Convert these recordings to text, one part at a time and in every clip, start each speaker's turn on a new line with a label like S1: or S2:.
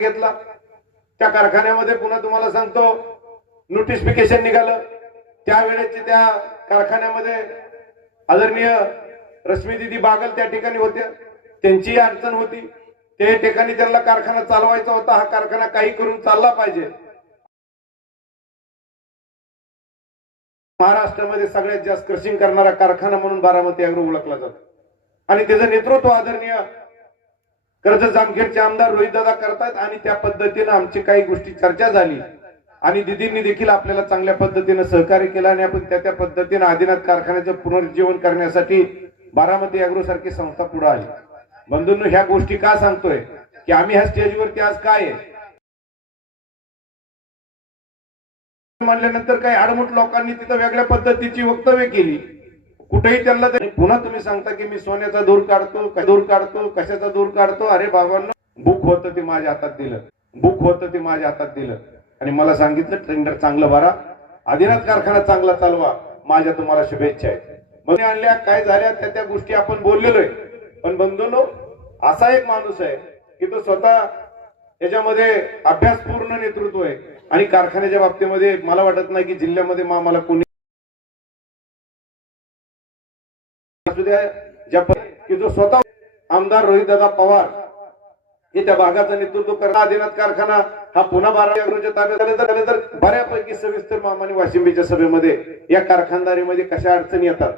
S1: घेतला. त्या कारखान्यामध्ये पुन्हा तुम्हाला सांगतो नोटिफिकेशन निघालं. त्यावेळेचे त्या कारखान्यामध्ये आदरणीय रश्मी दिदी बागल त्या ठिकाणी होत्या. त्यांची अडचण होती. त्या ठिकाणी त्यांना कारखाना चालवायचा होता. हा कारखाना काही करून चालला पाहिजे. महाराष्ट्रामध्ये सगळ्यात जास्त क्रशिंग करणारा कारखाना म्हणून बारामती अग्र ओळखला जातो. आणि त्याचं नेतृत्व आदरणीय कर्ज जामखेडचे आमदार रोहितदादा करतात आणि त्या पद्धतीनं आमची काही गोष्टी चर्चा झाली. आणि दिदींनी देखील आपल्याला चांगल्या पद्धतीनं सहकार्य केलं आणि आपण त्या त्या पद्धतीनं आदिनाथ कारखान्याचं पुनरुज्जीवन करण्यासाठी बारामती अॅग्रो सारखी संस्था पुढे आली. बंधूंनो ह्या गोष्टी का सांगतोय? की आम्ही ह्या स्टेजवरती आज काय आहे? म्हणल्यानंतर काही आडमुट लोकांनी तिथं वेगळ्या पद्धतीची वक्तव्य केली. कुठेही त्यांना तरी पुन्हा तुम्ही सांगता की मी सोन्याचा दूर काढतो दूर काढतो कशाचा दूर काढतो? अरे बाबांनो बुक होतं ते माझ्या हातात दिलं. बुक होतं ते माझ्या हातात दिलं. आणि मला सांगितलं टेंडर चांगलं भरा. आदिनाथ कारखाना चांगला चालवा. माझ्या तुम्हाला शुभेच्छा आहेत. मग आणल्या काय झाल्या त्या त्या गोष्टी आपण बोललेलो आहे पण बंधूनो असा एक माणूस आहे की तो स्वतः याच्यामध्ये अभ्यासपूर्ण नेतृत्व आहे. आणि कारखान्याच्या बाबतीमध्ये मला वाटत नाही की जिल्ह्यामध्ये मा मला कोणी असू द्या ज्या की जो स्वतः आमदार रोहितदादा पवार हे त्या भागाचं नेतृत्व करता आदिनाथ कारखाना हा पुन्हा बारा ताब्यात आले तर बऱ्यापैकी सविस्तर मामाने वाशिंबीच्या सभेमध्ये या कारखानदारीमध्ये कशा अडचणी येतात?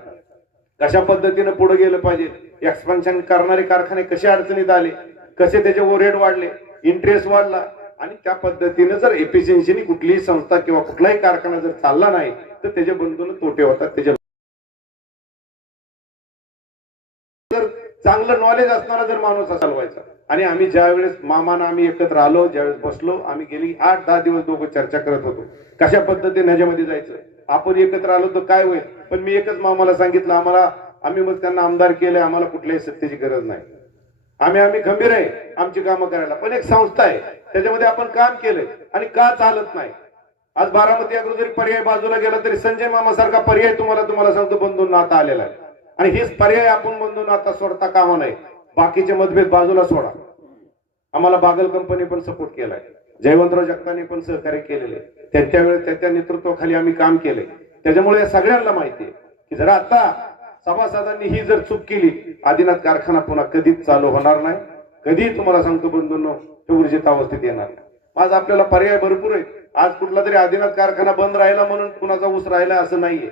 S1: कशा पद्धतीनं पुढे गेलं पाहिजे? एक्सपान्शन करणारे कारखाने कसे अडचणीत आले? कसे त्याचे ओरेड वाढले? इंटरेस्ट वाढला. आणि त्या पद्धतीनं जर एफिशियन्सीनी कुठलीही संस्था किंवा कुठलाही कारखाना जर चालला नाही तर त्याच्या बंधून तोटे होतात त्याच्या चांगलं नॉलेज असणारा जर माणूस चालवायचा. आणि आम्ही ज्या वेळेस मामाना आम्ही एकत्र आलो ज्यावेळेस बसलो आम्ही गेली आठ दहा दिवस दोघं चर्चा करत होतो. कशा पद्धतीने ह्याच्यामध्ये जायचं? आपण एकत्र आलो तर काय होईल? पण मी एकच मामाला सांगितलं आम्हाला आम्ही मग त्यांना आमदार केले आम्हाला कुठल्याही सत्तेची गरज नाही. आम्ही आम्ही खंबीर आहे आमची कामं करायला. पण एक संस्था आहे त्याच्यामध्ये आपण काम केलंय आणि का चालत नाही? आज बारामती अगोदर पर्याय बाजूला गेला तरी संजय मामा सारखा पर्याय तुम्हाला तुम्हाला सांगतो बंधूंना आता आलेला आहे. आणि हेच पर्याय आपण बंधून आता सोडता कामा नाही बाकीचे मतभेद बाजूला सोडा. आम्हाला बागल कंपनी पण सपोर्ट केलाय. जयवंतराव जगताने पण सहकार्य केलेले. त्यांच्या वेळेस त्यांच्या नेतृत्वाखाली आम्ही काम केले. त्याच्यामुळे या सगळ्यांना माहिती आहे की जर आता सभासदांनी ही जर चूक केली आदिनाथ कारखाना पुन्हा कधीच चालू होणार नाही. कधीही तुम्हाला सांगतो बंधूंनो ते ऊर्जित अवस्थेत येणार नाही. आज आपल्याला पर्याय भरपूर आहे. आज कुठला तरी आदिनाथ कारखाना बंद राहिला म्हणून कुणाचा ऊस राहिला असं नाहीये.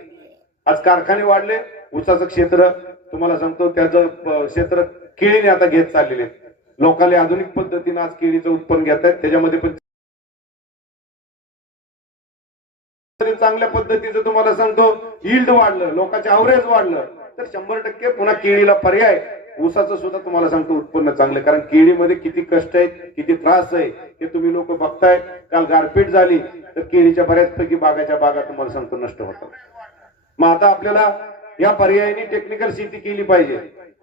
S1: आज कारखाने वाढले ऊसाचं क्षेत्र तुम्हाला सांगतो त्याचं क्षेत्र केळीने आता घेत चाललेले आहेत. आधुनिक पद्धतीने आज केळीचं उत्पन्न घेत आहेत. त्याच्यामध्ये पण चांगल्या पद्धतीचं तुम्हाला सांगतो यील्ड वाढलं लोकांचे अवरेज वाढलं तर शंभर टक्के पुन्हा केळीला पर्याय. ऊसाचं सुद्धा तुम्हाला सांगतो उत्पन्न चांगलं. कारण केळीमध्ये किती कष्ट आहेत किती त्रास आहे हे तुम्ही लोक बघताय. काल गारपीट झाली तर केळीच्या बऱ्याचपैकी बागाच्या बागा तुम्हाला सांगतो नष्ट होतात. मग आता आपल्याला या पर्यायाने टेक्निकल शेती केली पाहिजे.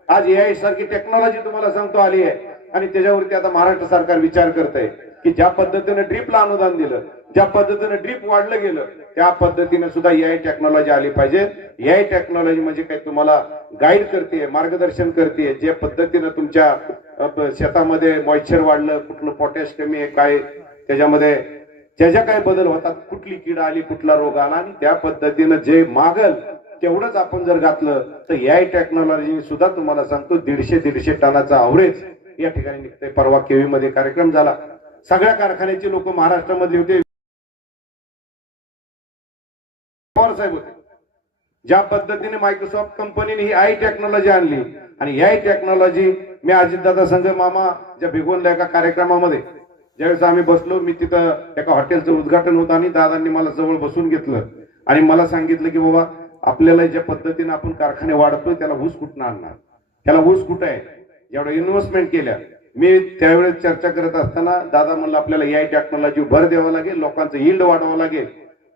S1: आज एआय सारखी टेक्नॉलॉजी तुम्हाला सांगतो आली आहे. आणि त्याच्यावरती आता महाराष्ट्र सरकार विचार करत आहे की ज्या पद्धतीने ड्रीपला अनुदान दिलं ज्या पद्धतीने ड्रीप वाढलं गेलं त्या पद्धतीने सुद्धा एआय टेक्नॉलॉजी आली पाहिजे. एआय टेक्नॉलॉजी म्हणजे काय तुम्हाला गाईड करते मार्गदर्शन करते जे पद्धतीनं तुमच्या शेतामध्ये मॉइश्चर वाढलं कुठलं पोटॅश कमी आहे काय त्याच्यामध्ये ज्या ज्या काय बदल होतात कुठली कीड आली कुठला रोग आला आणि त्या पद्धतीनं जे मागल तेवढंच आपण जर घातलं तर या टेक्नॉलॉजी सुद्धा तुम्हाला सांगतो दीडशे दीडशे टनाचा आवरेज या ठिकाणी निघतंय. परवा केवी मध्ये कार्यक्रम झाला. सगळ्या कारखान्याचे लोक महाराष्ट्रामधले होते. पवार साहेब होते. ज्या पद्धतीने मायक्रोसॉफ्ट कंपनीने ही आय टेक्नॉलॉजी आणली आणि या टेक्नॉलॉजी मी अजितदादा संघ मामा ज्या भिगवणला एका कार्यक्रमामध्ये ज्यावेळेस आम्ही बसलो मी तिथं एका हॉटेलचं उद्घाटन होतं आणि दादांनी मला जवळ बसून घेतलं. आणि मला सांगितलं की बाबा आपल्याला ज्या पद्धतीने आपण कारखाने वाढतोय त्याला ऊस कुठं आणणार? त्याला ऊस कुठं आहे? जेवढं इन्व्हेस्टमेंट केल्या. मी त्यावेळेस चर्चा करत असताना दादा म्हणलं आपल्याला या टेक्नॉलॉजी भर द्यावं लागेल लोकांचं यील्ड वाढवावं लागेल.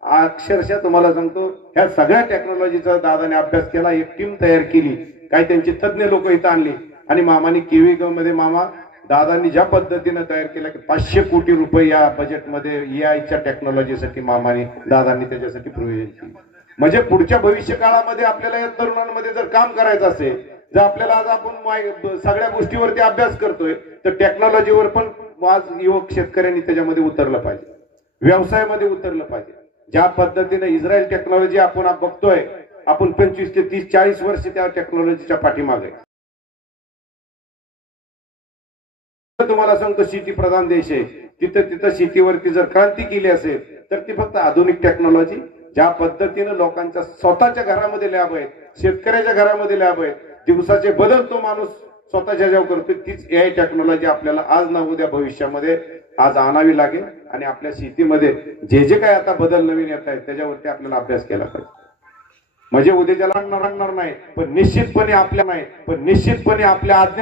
S1: अक्षरशः तुम्हाला सांगतो ह्या सगळ्या टेक्नॉलॉजीचा दादाने अभ्यास केला एक टीम तयार केली काही त्यांची तज्ज्ञ लोक इथं आणली. आणि मामाने केवी मध्ये मामा दादांनी ज्या पद्धतीनं तयार केलं की पाचशे कोटी रुपये या बजेटमध्ये ए आयच्या टेक्नॉलॉजीसाठी मामाने दादांनी त्याच्यासाठी प्रोव्हिजन केली. म्हणजे पुढच्या भविष्य काळामध्ये आपल्याला या तरुणांमध्ये जर काम करायचं असेल जर आपल्याला आज आपण सगळ्या गोष्टीवरती अभ्यास करतोय तर टेक्नॉलॉजीवर पण आज युवक शेतकऱ्यांनी त्याच्यामध्ये उतरलं पाहिजे. व्यवसायामध्ये उतरलं पाहिजे. ज्या पद्धतीने इस्रायल टेक्नॉलॉजी आपण बघतोय आपण पंचवीस ते तीस चाळीस वर्ष त्या टेक्नॉलॉजीच्या पाठीमागे तुम्हाला सांगतो शेती प्रधान देश आहे. तिथं तिथं शेतीवरती जर क्रांती केली असेल तर ती फक्त आधुनिक टेक्नॉलॉजी ज्या पद्धतीनं लोकांच्या स्वतःच्या घरामध्ये लॅब आहेत शेतकऱ्याच्या घरामध्ये लॅब आहेत दिवसाचे बदल तो माणूस स्वतःच्या जेव्हा करतो तीच ए आय टेक्नॉलॉजी आपल्याला आज ना उद्या भविष्यामध्ये आज आणावी लागेल आणि आपल्या शेतीमध्ये जे जे काय आता बदल नवीन येत आहेत त्याच्यावरती आपल्याला अभ्यास केला पाहिजे. म्हणजे उद्याच्या आणणार नाही पण निश्चितपणे आपल्या नाही पण निश्चितपणे आपल्या आज्ञा